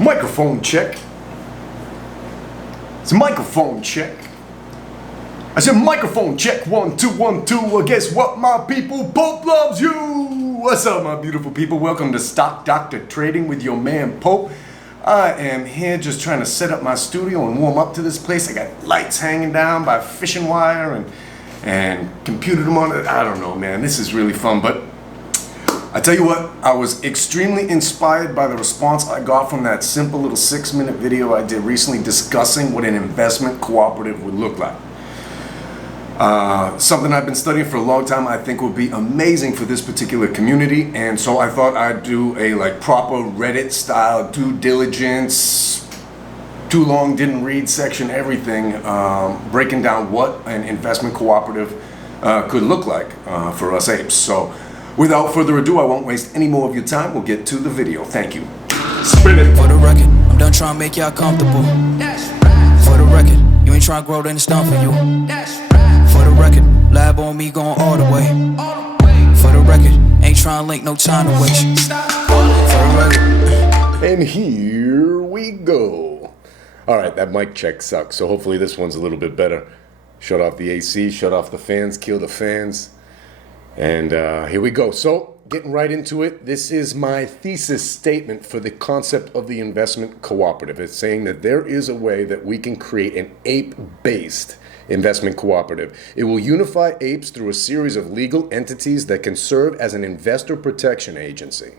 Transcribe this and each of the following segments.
Microphone check. It's a microphone check. I said microphone check, 1 2 1 2. Well, guess what, my people? Pope loves you. What's up, my beautiful people? Welcome to Stock Doctor Trading with your man Pope. I am here just trying to set up my studio and warm up to this place. I got lights hanging down by fishing wire and computer them on it. I don't know, man. This is really fun, but I tell you what, I was extremely inspired by the response I got from that simple little 6-minute video I did recently discussing what an investment cooperative would look like. Something I've been studying for a long time I think would be amazing for this particular community, and so I thought I'd do a proper Reddit style due diligence, too long didn't read section, everything, breaking down what an investment cooperative could look like for us apes. So without further ado, I won't waste any more of your time. We'll get to the video. Thank you. Spin it. For the record, I'm done trying to make y'all comfortable. For the record, you ain't trying to grow, then it's done for you. For the record, lab on me going all the way. For the record, ain't trying to link, no time to waste. For the record. And here we go. All right, that mic check sucks, so hopefully this one's a little bit better. Shut off the AC, shut off the fans, kill the fans. And here we go. So, getting right into it, this is my thesis statement for the concept of the investment cooperative. It's saying that there is a way that we can create an ape-based investment cooperative. It will unify apes through a series of legal entities that can serve as an investor protection agency.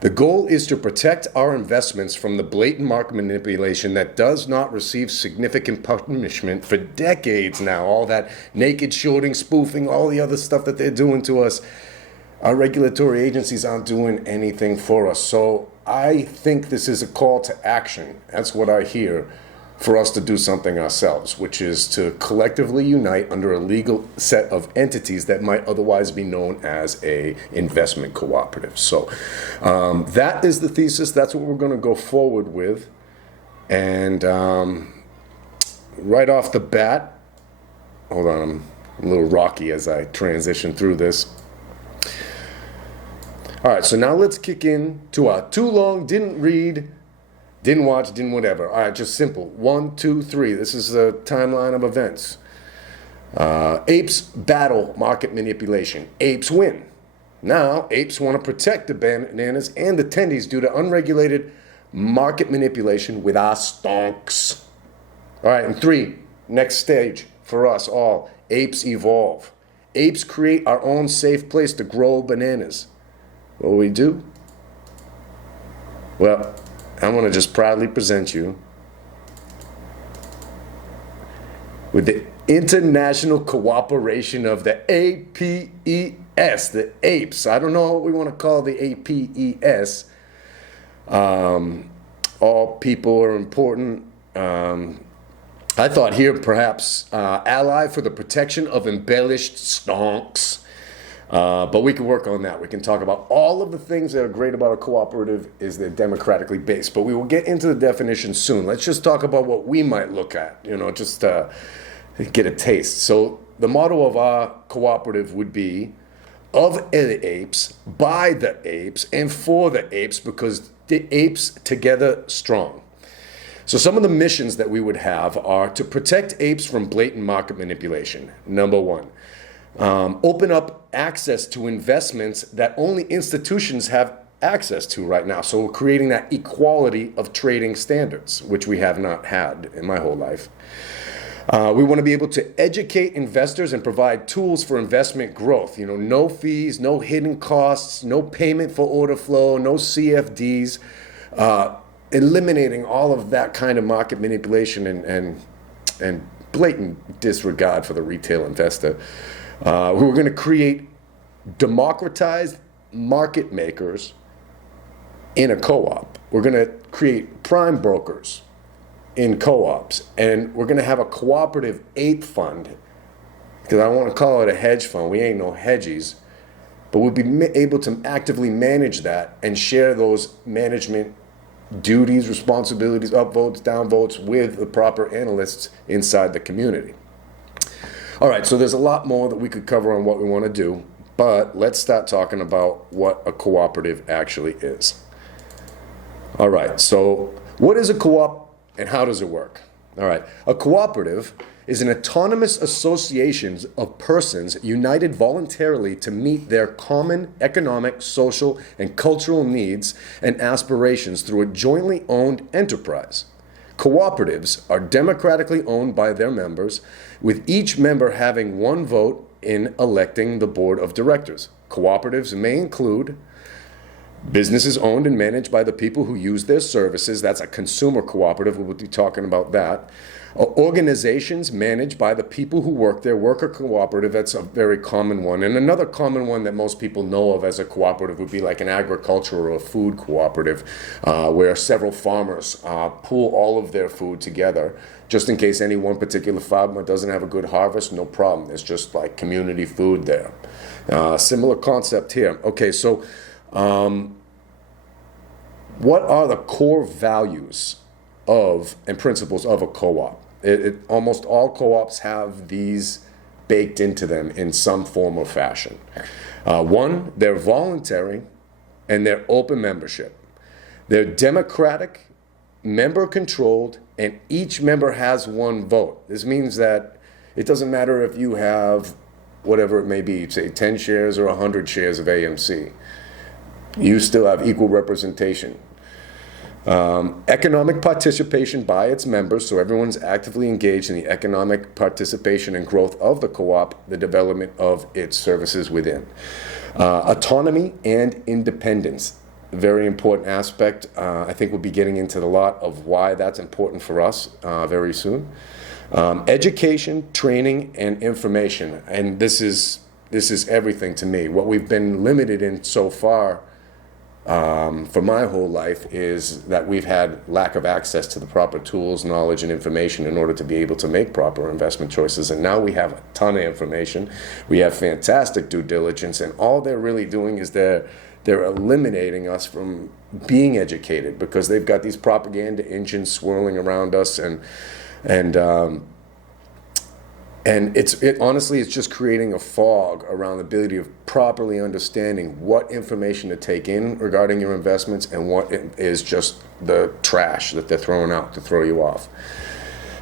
The goal is to protect our investments from the blatant market manipulation that does not receive significant punishment for decades now. All that naked shorting, spoofing, all the other stuff that they're doing to us. Our regulatory agencies aren't doing anything for us. So I think this is a call to action. That's what I hear, for us to do something ourselves, which is to collectively unite under a legal set of entities that might otherwise be known as a investment cooperative. So that is the thesis. That's what we're going to go forward with. And right off the bat, hold on, I'm a little rocky as I transition through this. All right, so now let's kick in to our too long, didn't read, didn't watch, didn't whatever. All right, just simple. 1, 2, 3. This is a timeline of events. Apes battle market manipulation. Apes win. Now, apes want to protect the bananas and the tendies due to unregulated market manipulation with our stonks. All right, and 3, next stage for us all. Apes evolve. Apes create our own safe place to grow bananas. What do we do? Well, I want to just proudly present you with the international cooperation of the APES, the Apes. I don't know what we want to call the APES. All people are important. I thought here perhaps ally for the protection of embellished stonks. But we can work on that. We can talk about all of the things that are great about a cooperative is they're democratically based. But we will get into the definition soon. Let's just talk about what we might look at, just get a taste. So the motto of our cooperative would be of the apes, by the apes, and for the apes, because the apes together strong. So some of the missions that we would have are to protect apes from blatant market manipulation. Number 1. Open up access to investments that only institutions have access to right now. So we're creating that equality of trading standards, which we have not had in my whole life. We want to be able to educate investors and provide tools for investment growth. No fees, no hidden costs, no payment for order flow, no CFDs, eliminating all of that kind of market manipulation and blatant disregard for the retail investor. We're going to create democratized market makers in a co-op. We're going to create prime brokers in co-ops. And we're going to have a cooperative ape fund, because I don't want to call it a hedge fund. We ain't no hedgies. But we'll be able to actively manage that and share those management duties, responsibilities, upvotes, downvotes with the proper analysts inside the community. All right, so there's a lot more that we could cover on what we want to do, but let's start talking about what a cooperative actually is. All right, so what is a co-op and how does it work? All right, a cooperative is an autonomous association of persons united voluntarily to meet their common economic, social, and cultural needs and aspirations through a jointly owned enterprise. Cooperatives are democratically owned by their members, with each member having one vote in electing the board of directors. Cooperatives may include businesses owned and managed by the people who use their services. That's a consumer cooperative. We'll be talking about that. Organizations managed by the people who work there. Worker cooperative, that's a very common one. And another common one that most people know of as a cooperative would be like an agriculture or a food cooperative, where several farmers pool all of their food together. Just in case any one particular farmer doesn't have a good harvest, no problem. It's just like community food there. Similar concept here. Okay, so what are the core values of and principles of a co-op? Almost all co-ops have these baked into them in some form or fashion. One, they're voluntary and they're open membership. They're democratic, member-controlled, and each member has one vote. This means that it doesn't matter if you have whatever it may be, say 10 shares or 100 shares of AMC. You still have equal representation. Economic participation by its members, so everyone's actively engaged in the economic participation and growth of the co-op, the development of its services within. Autonomy and independence, very important aspect. I think we'll be getting into a lot of why that's important for us very soon. Education, training, and information, and this is everything to me. What we've been limited in so far for my whole life is that we've had lack of access to the proper tools, knowledge, and information in order to be able to make proper investment choices. And now we have a ton of information. We have fantastic due diligence, and all they're really doing is they're eliminating us from being educated, because they've got these propaganda engines swirling around us, and honestly, it's just creating a fog around the ability of properly understanding what information to take in regarding your investments and what is just the trash that they're throwing out to throw you off.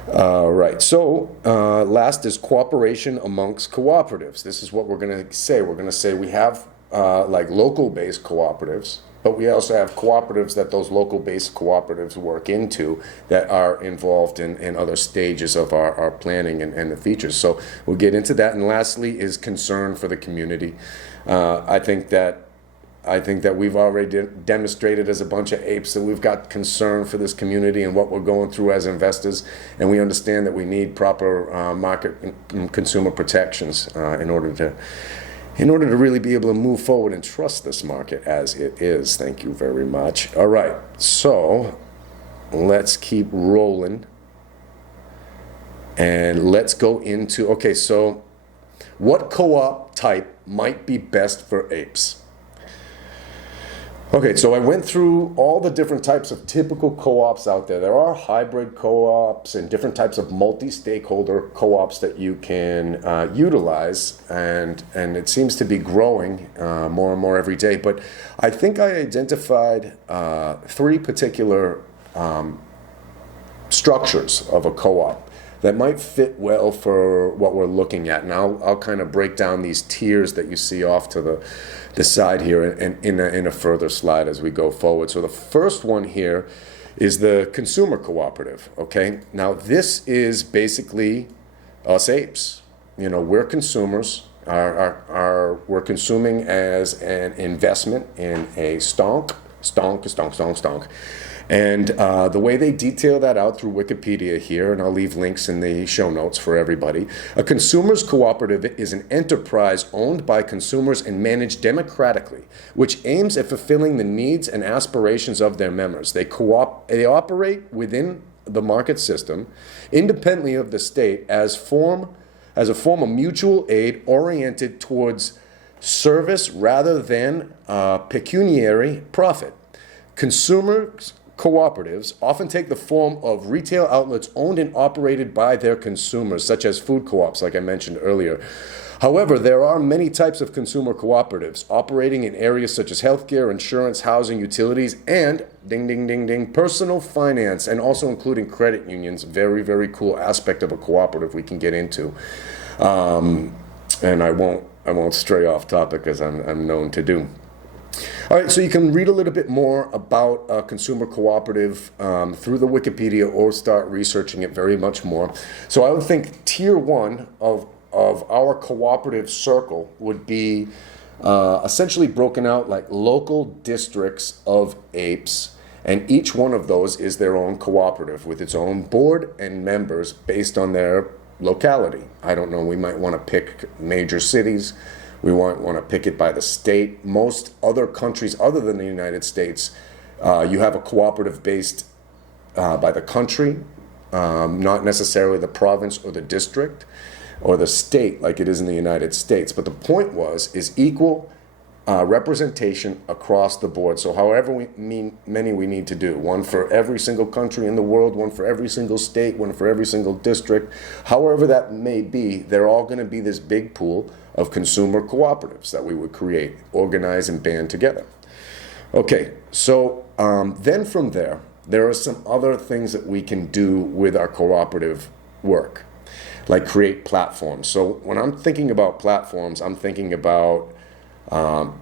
Right, so last is cooperation amongst cooperatives. This is what we're going to say. We're going to say we have like local-based cooperatives, but we also have cooperatives that those local-based cooperatives work into that are involved in other stages of our planning and the features. So we'll get into that. And lastly is concern for the community. I think that we've already demonstrated as a bunch of apes that we've got concern for this community and what we're going through as investors, and we understand that we need proper market and consumer protections in order to really be able to move forward and trust this market as it is. Thank you very much. All right, so let's keep rolling. And let's go into, okay, so what co-op type might be best for apes? Okay, so I went through all the different types of typical co-ops out there. There are hybrid co-ops and different types of multi-stakeholder co-ops that you can utilize, and it seems to be growing more and more every day. But I think I identified three particular structures of a co-op that might fit well for what we're looking at. And I'll kind of break down these tiers that you see off to the side here in a further slide as we go forward. So the first one here is the consumer cooperative, okay? Now this is basically us apes. You know, we're consumers. We're consuming as an investment in a stonk. And the way they detail that out through Wikipedia here, and I'll leave links in the show notes for everybody. A consumer's cooperative is an enterprise owned by consumers and managed democratically, which aims at fulfilling the needs and aspirations of their members. They operate within the market system, independently of the state, as a form of mutual aid oriented towards service rather than pecuniary profit. Consumers cooperatives often take the form of retail outlets owned and operated by their consumers, such as food co-ops, like I mentioned earlier. However, there are many types of consumer cooperatives operating in areas such as healthcare, insurance, housing, utilities, and ding, ding, ding, ding, personal finance, and also including credit unions. Very, very cool aspect of a cooperative we can get into. And I won't stray off topic as I'm known to do. All right, so you can read a little bit more about a consumer cooperative through the Wikipedia or start researching it very much more. So I would think tier one of our cooperative circle would be essentially broken out like local districts of apes, and each one of those is their own cooperative with its own board and members based on their locality. I don't know, we might want to pick major cities. We might want to pick it by the state. Most other countries other than the United States, you have a cooperative based by the country, not necessarily the province or the district or the state like it is in the United States. But the point is equal representation across the board. So however many we need to do, one for every single country in the world, one for every single state, one for every single district, however that may be, they're all going to be this big pool of consumer cooperatives that we would create, organize, and band together. Okay, so then from there are some other things that we can do with our cooperative work, like create platforms. So when I'm thinking about platforms, I'm thinking about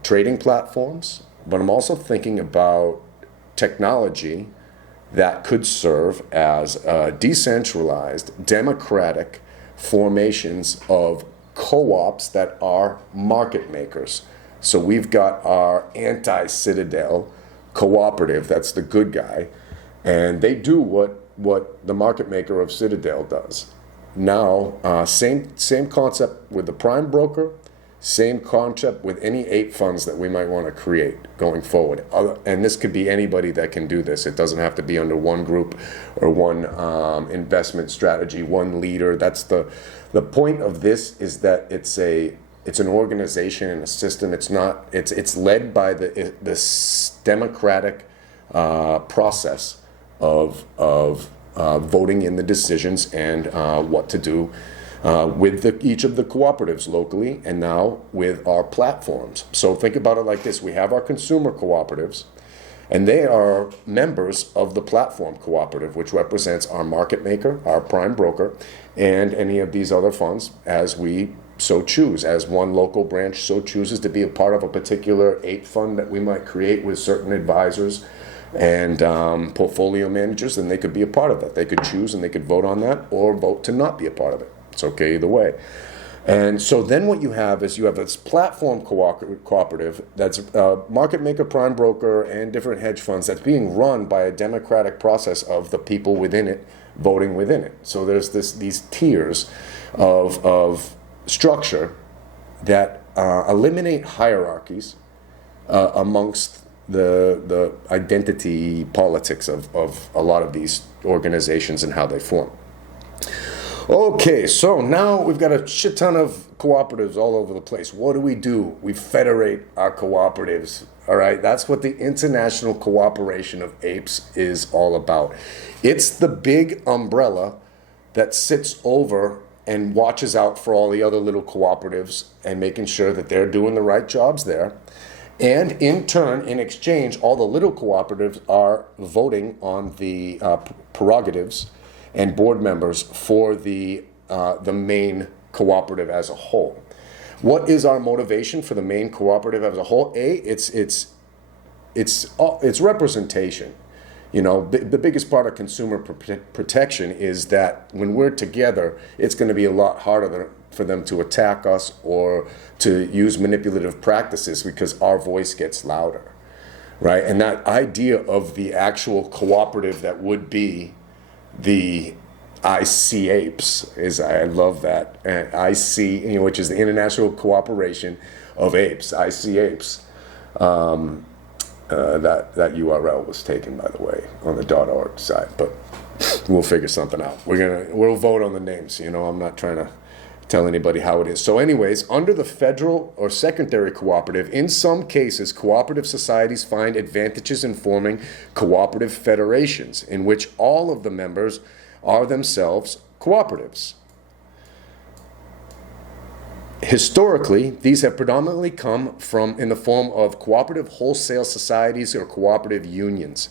trading platforms, but I'm also thinking about technology that could serve as decentralized, democratic formations of co-ops that are market makers. So we've got our anti-Citadel cooperative, that's the good guy, and they do what the market maker of Citadel does. Now, same concept with the prime broker, same concept with any ape funds that we might want to create going forward. And this could be anybody that can do this. It doesn't have to be under one group or one investment strategy, one leader. That's the point of this, is that it's an organization and a system. It's led by the democratic process of voting in the decisions and what to do with each of the cooperatives locally, and now with our platforms. So think about it like this. We have our consumer cooperatives, and they are members of the platform cooperative, which represents our market maker, our prime broker, and any of these other funds as we so choose. As one local branch so chooses to be a part of a particular ape fund that we might create with certain advisors and portfolio managers, then they could be a part of that. They could choose and they could vote on that, or vote to not be a part of it. It's okay either way. And so then what you have is this platform cooperative that's market maker, prime broker, and different hedge funds that's being run by a democratic process of the people within it voting within it. So there's these tiers of structure that eliminate hierarchies amongst the identity politics of a lot of these organizations and how they form. Okay, so now we've got a shit ton of cooperatives all over the place. What do? We federate our cooperatives. All right, that's what the International Cooperation of Apes is all about. It's the big umbrella that sits over and watches out for all the other little cooperatives and making sure that they're doing the right jobs there. And in turn, in exchange, all the little cooperatives are voting on the prerogatives and board members for the main cooperative as a whole. What is our motivation for the main cooperative as a whole? It's representation. You know, the biggest part of consumer protection is that when we're together, it's going to be a lot harder for them to attack us or to use manipulative practices because our voice gets louder, right? And that idea of the actual cooperative that would be the IC Apes I love that. IC, which is the International Cooperation of Apes, IC Apes. That URL was taken, by the way, on the .org side, but we'll figure something out. We'll vote on the names. You know, I'm not trying to tell anybody how it is. So anyways, under the federal or secondary cooperative, in some cases, cooperative societies find advantages in forming cooperative federations in which all of the members are themselves cooperatives. Historically, these have predominantly come from in the form of cooperative wholesale societies or cooperative unions.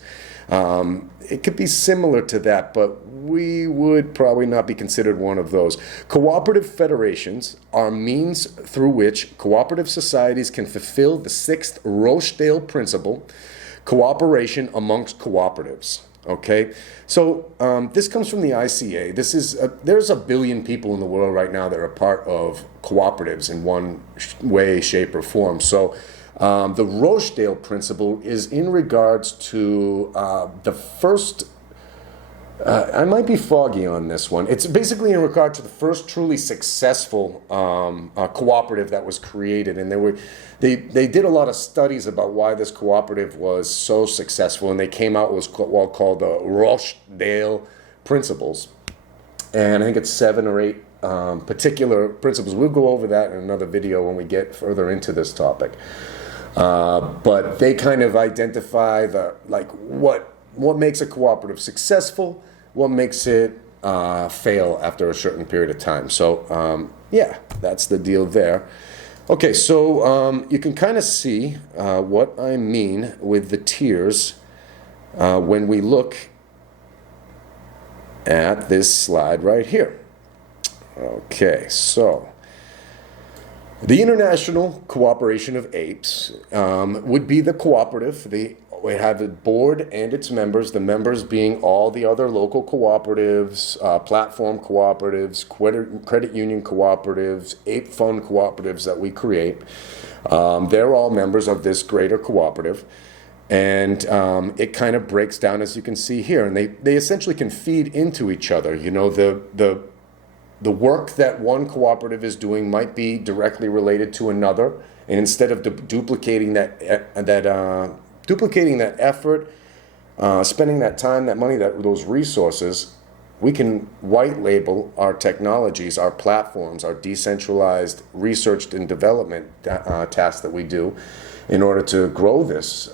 It could be similar to that, but we would probably not be considered one of those. Cooperative federations are means through which cooperative societies can fulfill the sixth Rochdale principle, cooperation amongst cooperatives. Okay, so this comes from the ICA. There's a billion people in the world right now that are part of cooperatives in one way, shape, or form. So the Rochdale principle is in regards to the first. I might be foggy on this one. It's basically in regard to the first truly successful cooperative that was created, and they did a lot of studies about why this cooperative was so successful, and they came out with what's called the Rochdale principles, and I think it's 7 or 8 particular principles. We'll go over that in another video when we get further into this topic. But they kind of identify what makes a cooperative successful, what makes it fail after a certain period of time. So yeah, that's the deal there. Okay, so you can kind of see what I mean with the tiers when we look at this slide right here. Okay, so the International Cooperation of Apes would be the cooperative. We have the board and its members, the members being all the other local cooperatives, platform cooperatives, credit union cooperatives, ape fund cooperatives that we create. They're all members of this greater cooperative. And it kind of breaks down, as you can see here. And they essentially can feed into each other. You know, the work that one cooperative is doing might be directly related to another. And instead of duplicating that effort, spending that time, that money, those resources, we can white label our technologies, our platforms, our decentralized research and development tasks that we do in order to grow this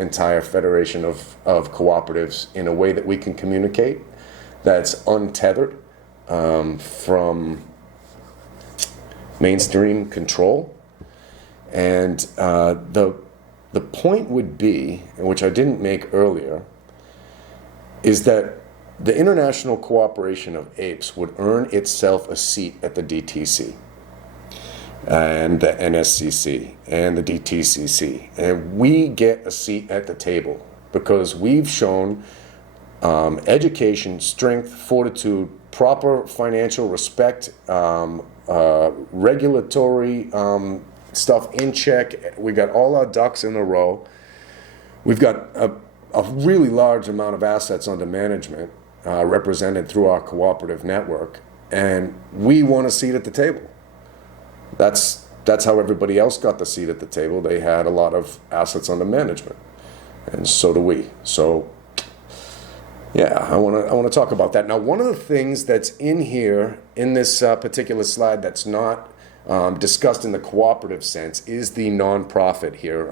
entire federation of cooperatives in a way that we can communicate, that's untethered from mainstream control. And the point would be, which I didn't make earlier, is that the International Cooperation of Apes would earn itself a seat at the DTC and the NSCC and the DTCC. And we get a seat at the table because we've shown education, strength, fortitude, proper financial respect, regulatory stuff in check. We got all our ducks in a row. We've got a really large amount of assets under management represented through our cooperative network, and we want a seat at the table. That's how everybody else got the seat at the table. They had a lot of assets under management, and so do we. So yeah, I want to talk about that. Now, one of the things that's in here in this particular slide that's not discussed in the cooperative sense is the nonprofit here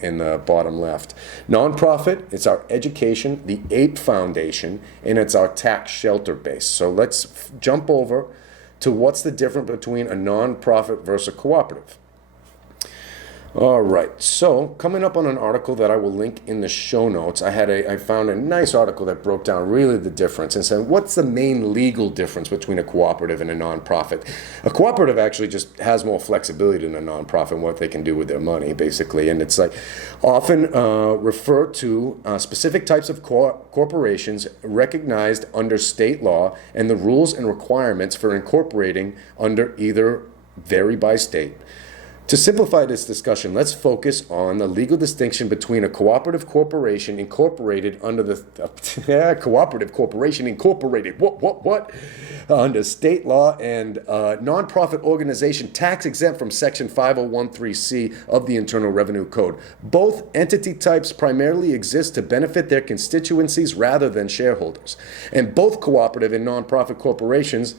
in the bottom left. Nonprofit, it's our education, the Ape Foundation, and it's our tax shelter base. So let's jump over to what's the difference between a nonprofit versus a cooperative. All right, so coming up on an article that I will link in the show notes, I found a nice article that broke down really the difference and said, what's the main legal difference between a cooperative and a nonprofit? A cooperative actually just has more flexibility than a nonprofit and what they can do with their money, basically. And it's like often refer to specific types of corporations recognized under state law, and the rules and requirements for incorporating under either vary by state. To simplify this discussion, let's focus on the legal distinction between a cooperative corporation incorporated under the cooperative corporation incorporated under state law and nonprofit organization tax exempt from Section 5013C of the Internal Revenue Code. Both entity types primarily exist to benefit their constituencies rather than shareholders, and both cooperative and nonprofit corporations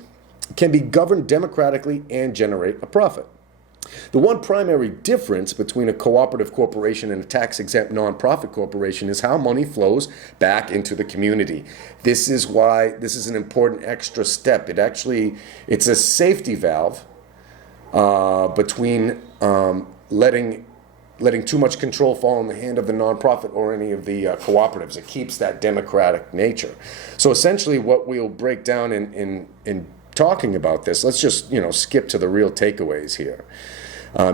can be governed democratically and generate a profit. The one primary difference between a cooperative corporation and a tax-exempt nonprofit corporation is how money flows back into the community. This is why this is an important extra step. It's a safety valve between letting too much control fall in the hand of the nonprofit or any of the cooperatives. It keeps that democratic nature. So essentially what we'll break down in talking about this, let's just skip to the real takeaways here.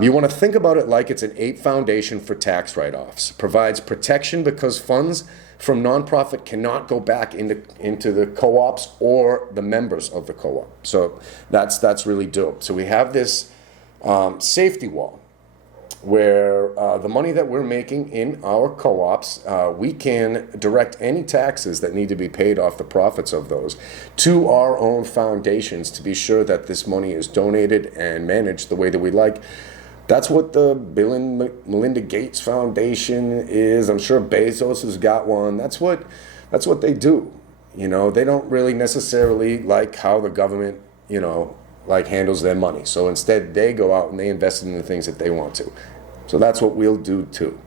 You want to think about it like it's an ape foundation for tax write-offs. Provides protection because funds from nonprofit cannot go back into the co-ops or the members of the co-op. So that's really dope. So we have this safety wall where the money that we're making in our co-ops, we can direct any taxes that need to be paid off the profits of those to our own foundations to be sure that this money is donated and managed the way that we like. That's what the Bill and Melinda Gates Foundation is. I'm sure Bezos has got one. That's what they do. They don't really necessarily like how the government, handles their money. So instead, they go out and they invest in the things that they want to. So that's what we'll do too.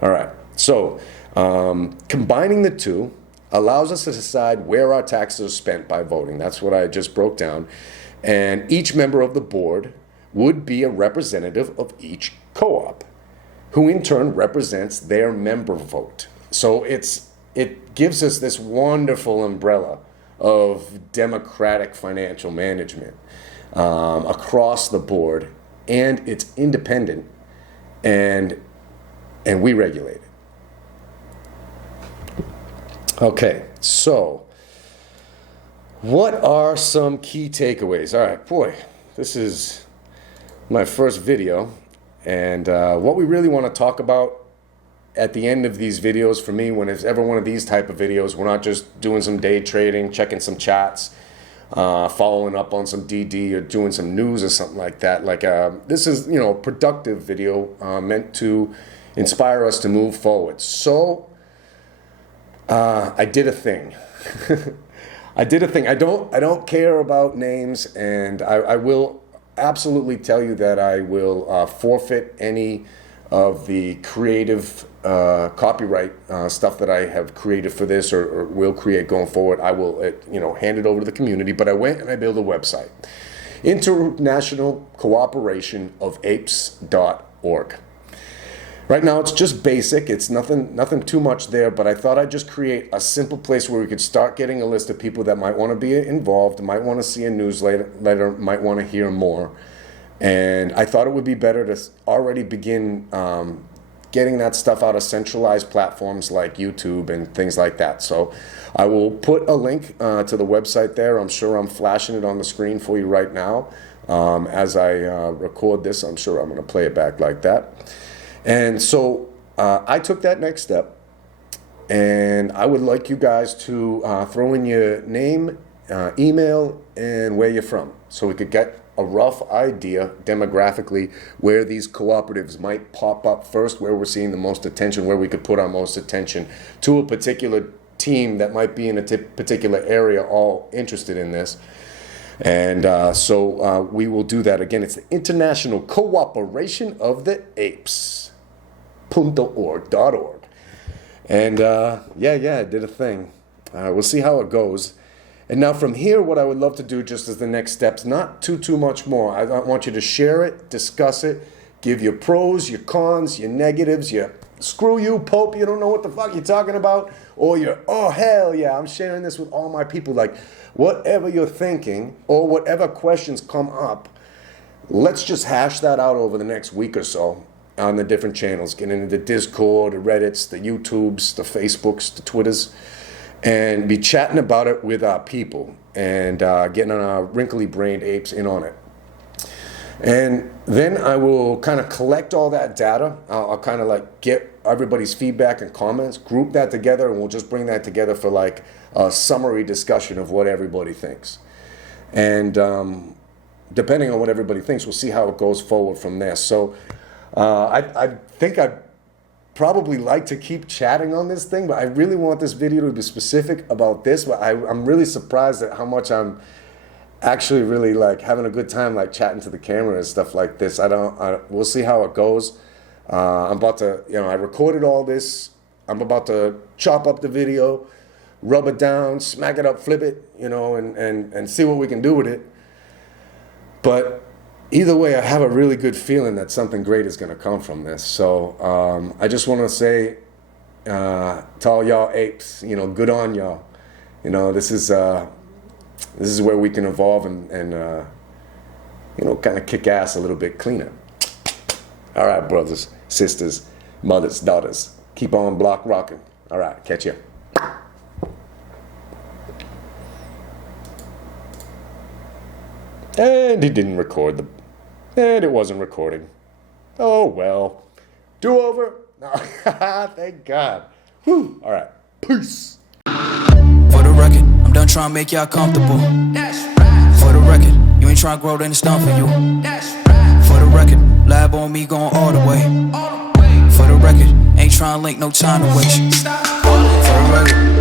All right. So combining the two allows us to decide where our taxes are spent by voting. That's what I just broke down. And each member of the board would be a representative of each co-op, who in turn represents their member vote. So it gives us this wonderful umbrella of democratic financial management across the board, and it's independent, and we regulate it. Okay, so what are some key takeaways? All right, boy, this is my first video, and what we really want to talk about at the end of these videos, for me, when it's ever one of these type of videos, we're not just doing some day trading, checking some chats, following up on some DD or doing some news or something like that. This is a productive video meant to inspire us to move forward. So I did a thing. I don't care about names, and I will absolutely tell you that I will forfeit any of the creative copyright stuff that I have created for this or will create going forward. I will hand it over to the community. But I went and I built a website, International Cooperation of Apes.org. Right now it's just basic. It's nothing too much there, but I thought I'd just create a simple place where we could start getting a list of people that might want to be involved, might want to see a newsletter, might want to hear more. And I thought it would be better to already begin getting that stuff out of centralized platforms like YouTube and things like that. So I will put a link to the website there. I'm sure I'm flashing it on the screen for you right now. As I record this, I'm sure I'm going to play it back like that. And so I took that next step, and I would like you guys to throw in your name, email, and where you're from, so we could get a rough idea demographically where these cooperatives might pop up first, where we're seeing the most attention, where we could put our most attention to a particular team that might be in a particular area all interested in this. And so we will do that. Again, it's the International Cooperation of the Apes. .org. And I did a thing. We'll see how it goes. And now from here, what I would love to do just as the next steps, not too much more. I want you to share it, discuss it, give your pros, your cons, your negatives, your screw you, Pope, you don't know what the fuck you're talking about, or your, oh, hell yeah, I'm sharing this with all my people. Like, whatever you're thinking or whatever questions come up, let's just hash that out over the next week or so on the different channels. Get into the Discord, the Reddits, the YouTubes, the Facebooks, the Twitters, and be chatting about it with our people and getting our wrinkly-brained apes in on it. And then I will kind of collect all that data. I'll kind of like get everybody's feedback and comments, group that together, and we'll just bring that together for like a summary discussion of what everybody thinks. And depending on what everybody thinks, we'll see how it goes forward from there. So I think I'd probably like to keep chatting on this thing, but I really want this video to be specific about this. But I'm really surprised at how much I'm actually really like having a good time, like chatting to the camera and stuff like this. We'll see how it goes. I'm about to, I recorded all this. I'm about to chop up the video, rub it down, smack it up, flip it, and see what we can do with it. But either way, I have a really good feeling that something great is going to come from this. So I just want to say to all y'all apes, good on y'all. This is where we can evolve and kind of kick ass a little bit cleaner. All right, brothers, sisters, mothers, daughters, keep on block rocking. All right, catch ya. And he didn't record and it wasn't recording. Oh well. Do over. Thank God. Whew. All right. Peace. For the record, I'm done trying to make y'all comfortable. For the record, you ain't trying to grow, then it's done for you. For the record, lab on me going all the way. For the record, ain't trying to link, no time to waste. For the record.